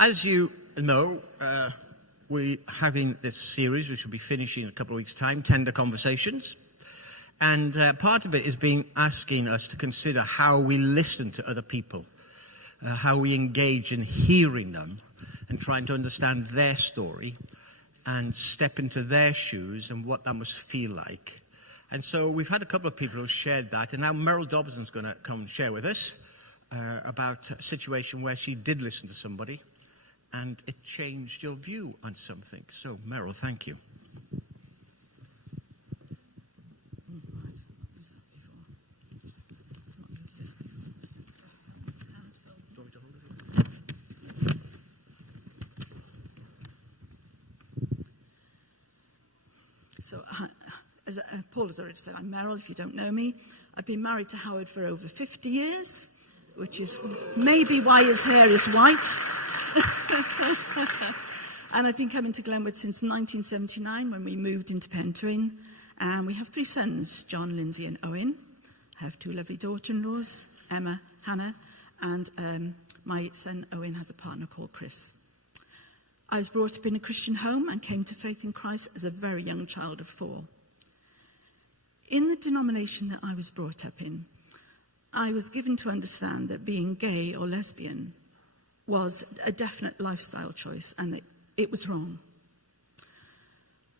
As you know, we're having this series, which will be finishing in a couple of weeks' time, Tender Conversations. And part of it is asking us to consider how we listen to other people, how we engage in hearing them and trying to understand their story and step into their shoes and what that must feel like. And so we've had a couple of people who shared that, and now Meryl Dobson's going to come and share with us about a situation where she did listen to somebody and it changed your view on something. So, Meryl, thank you. So, as Paul has already said, I'm Meryl, if you don't know me. I've been married to Howard for over 50 years, which is maybe why his hair is white. And I've been coming to Glenwood since 1979 when we moved into Pentwyn. And we have 3 sons, John, Lindsay and Owen. I have 2 lovely daughter-in-laws, Emma, Hannah, and my son Owen has a partner called Chris. I was brought up in a Christian home and came to faith in Christ as a very young child of 4. In the denomination that I was brought up in, I was given to understand that being gay or lesbian was a definite lifestyle choice and that it was wrong.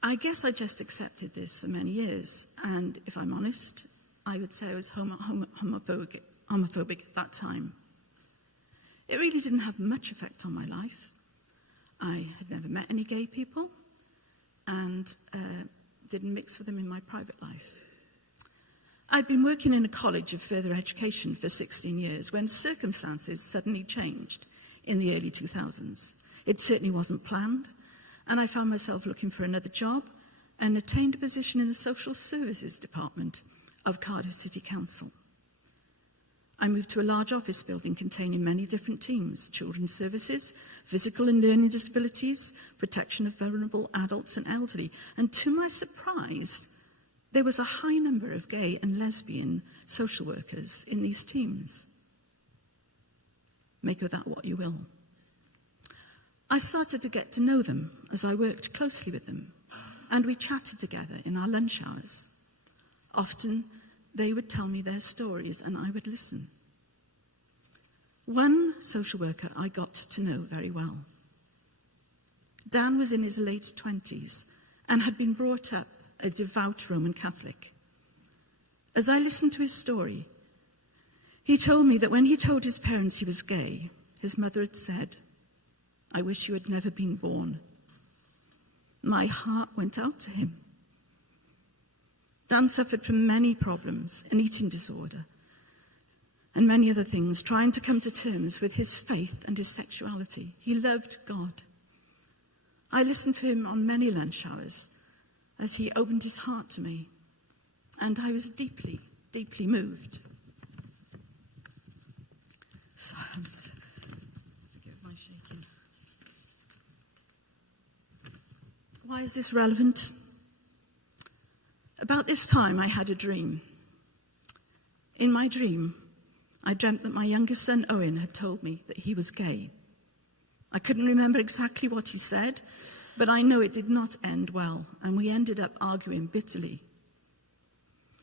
I guess I just accepted this for many years, and if I'm honest, I would say I was homophobic at that time. It really didn't have much effect on my life. I had never met any gay people and didn't mix with them in my private life. I'd been working in a college of further education for 16 years when circumstances suddenly changed in the early 2000s. It certainly wasn't planned, and I found myself looking for another job and attained a position in the social services department of Cardiff City Council. I moved to a large office building containing many different teams: children's services, physical and learning disabilities, protection of vulnerable adults and elderly. And to my surprise, there was a high number of gay and lesbian social workers in these teams. Make of that what you will. I started to get to know them as I worked closely with them, and we chatted together in our lunch hours. Often, they would tell me their stories and I would listen. One social worker I got to know very well. Dan was in his late 20s and had been brought up a devout Roman Catholic. As I listened to his story, he told me that when he told his parents he was gay, his mother had said, "I wish you had never been born." My heart went out to him. Dan suffered from many problems, an eating disorder, and many other things, trying to come to terms with his faith and his sexuality. He loved God. I listened to him on many lunch hours as he opened his heart to me, and I was deeply, deeply moved. Sorry, forgive my shaking. Why is this relevant? About this time, I had a dream. In my dream, I dreamt that my youngest son, Owen, had told me that he was gay. I couldn't remember exactly what he said, but I know it did not end well, and we ended up arguing bitterly.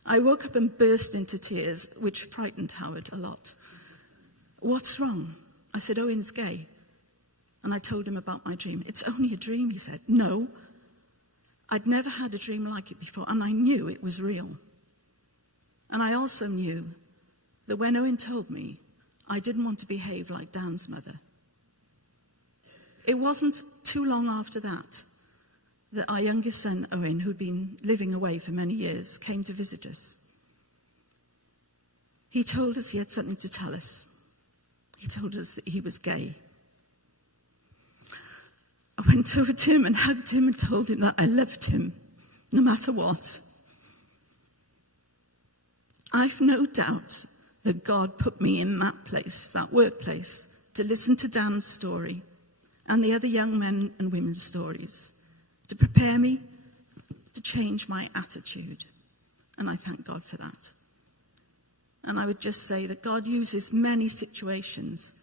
I woke up and burst into tears, which frightened Howard a lot. "What's wrong?" I said, "Owen's gay." And I told him about my dream. "It's only a dream," he said. "No. I'd never had a dream like it before, and I knew it was real. And I also knew that when Owen told me, I didn't want to behave like Dan's mother." It wasn't too long after that our youngest son, Owen, who'd been living away for many years, came to visit us. He told us he had something to tell us. He told us that he was gay. I went over to him and hugged him and told him that I loved him, no matter what. I've no doubt that God put me in that place, that workplace, to listen to Dan's story and the other young men and women's stories, to prepare me to change my attitude. And I thank God for that. And I would just say that God uses many situations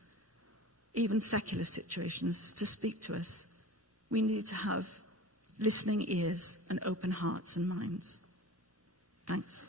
even secular situations, to speak to us. We need to have listening ears and open hearts and minds. Thanks.